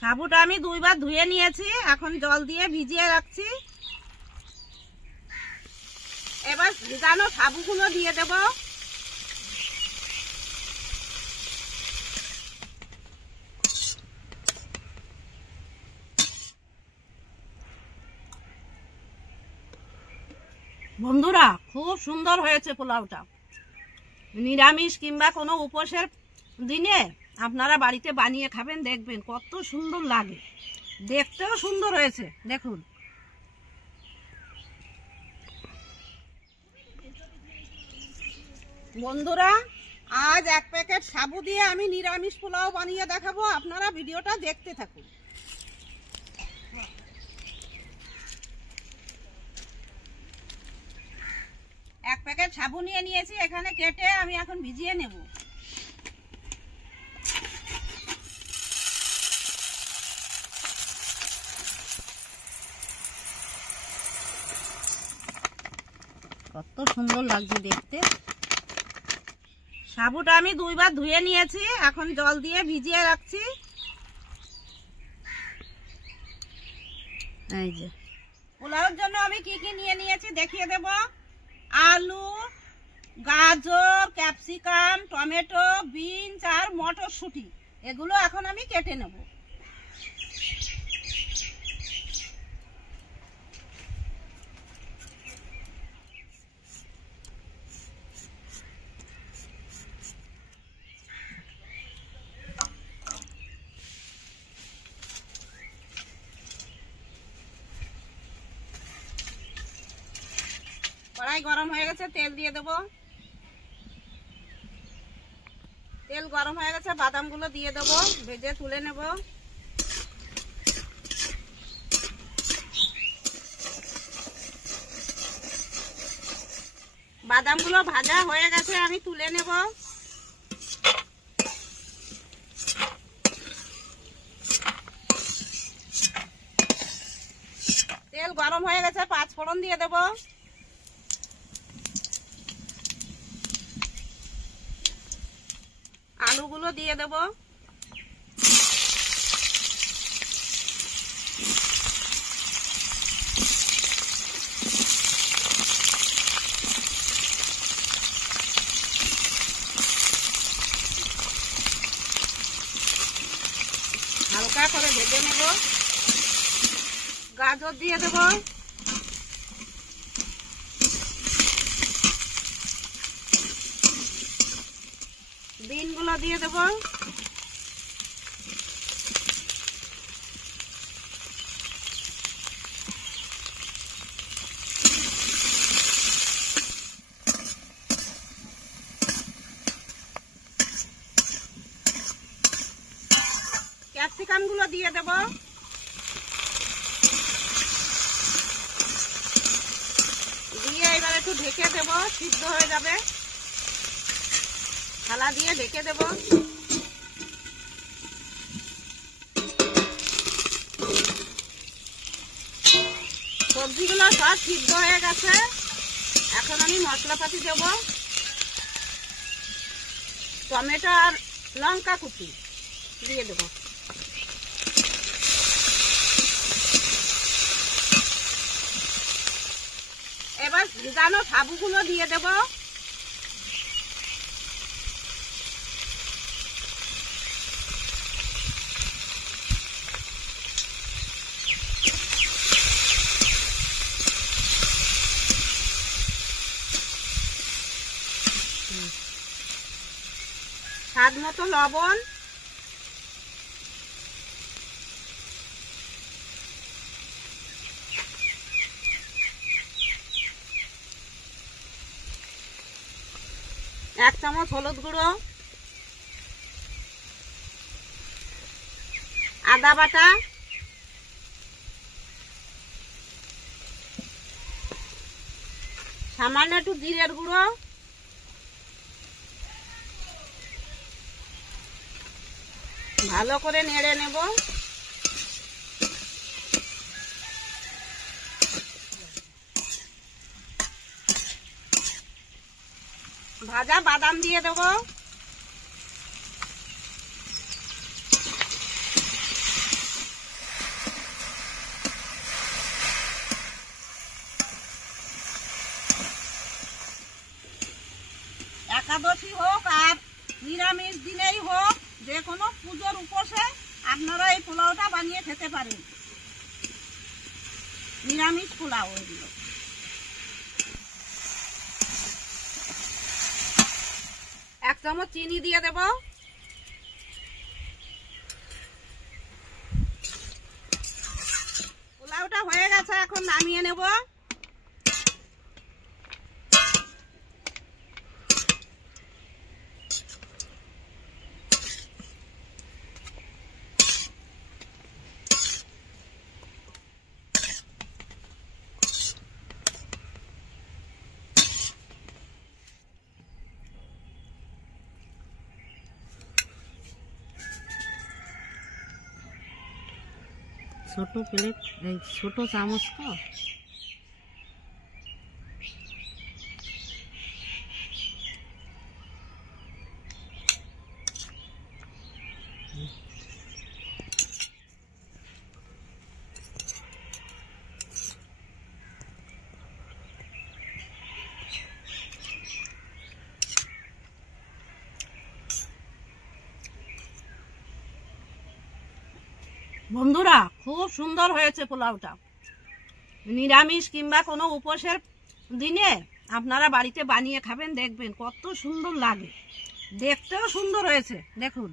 সাবুটা আমি দুইবার ধুয়ে নিয়েছি, এখন জল দিয়ে ভিজিয়ে রাখছি। এবার ভিজানো সাবুগুলো দিয়ে দেব। বন্ধুরা, খুব সুন্দর হয়েছে পোলাওটা। নিরামিষ কিংবা কোনো উপোসের দিনে আপনারা বাড়িতে বানিয়ে খাবেন, দেখবেন কত সুন্দর লাগে, দেখতেও সুন্দর হয়েছে। দেখুন বন্ধুরা, আজ 1 প্যাকেট সাবু দিয়ে আমি নিরামিষ পোলাও বানিয়ে দেখাবো, আপনারা ভিডিওটা দেখতে থাকুন। এক প্যাকেট সাবু নিয়ে নিয়েছি, এখানে কেটে আমি এখন ভিজিয়ে নেব। কত সুন্দর লাগছে দেখতে। সাবুটা আমি দুইবার ধুয়ে নিয়েছি, এখন জল দিয়ে ভিজিয়ে রাখছি। এই যে পোলাওর জন্য আমি কি কি নিয়ে নিয়েছি দেখিয়ে দেব। আলু, গাজর, ক্যাপসিকাম, টমেটো, বিনস আর মটরশুঁটি, এগুলো এখন আমি কেটে নেব। কড়াই গরম হয়ে গেছে, তেল দিয়ে দেব। তেল গরম হয়ে গেছে, বাদামগুলো দিয়ে দেব, ভেজে তুলে নেব। বাদামগুলো ভাজা হয়ে গেছে, আমি তুলে নেব। তেল গরম হয়ে গেছে, 5 ফোড়ন দিয়ে দেব। আলুগুলো দিয়ে দেব। হালকা করে ভেজে নেব। গাজর দিয়ে দেব। বিনগুলো দিয়ে দেব। ক্যাপসিকাম গুলো দিয়ে দেব। দিয়ে এবার একটু ঢেকে দেব, সিদ্ধ হয়ে যাবে। থালা দিয়ে ঢেকে দেব। সবজিগুলো সব সিদ্ধ হয়ে গেছে, এখন আমি মশলাপাতি দেব। টমেটো আর লঙ্কা কুচি দিয়ে দেব। এবার ভিজানো সাবুগুলো দিয়ে দেব। স্বাদ মতো লবণ, এক চামচ হলুদ গুঁড়ো, আদা বাটা, সামান্য একটু জিরের গুঁড়ো, ভালো করে নেড়ে নেব। ভাজা বাদাম দিয়ে দেব। নিরামিষ দিনেই হোক, যে কোনো পুজোর উপসে আপনারা এই পোলাওটা বানিয়ে খেতে পারেন। নিরামিষ পোলাও এগুলো। এক চামচ চিনি দিয়ে দেব। পোলাওটা হয়ে গেছে, এখন নামিয়ে নেব। ছোট প্লেট, এই ছোট চামচ তো। বন্ধুরা, খুব সুন্দর হয়েছে পোলাওটা। নিরামিষ কিংবা কোনো উপোসের দিনে আপনারা বাড়িতে বানিয়ে খাবেন, দেখবেন কত সুন্দর লাগে। দেখতেও সুন্দর হয়েছে, দেখুন।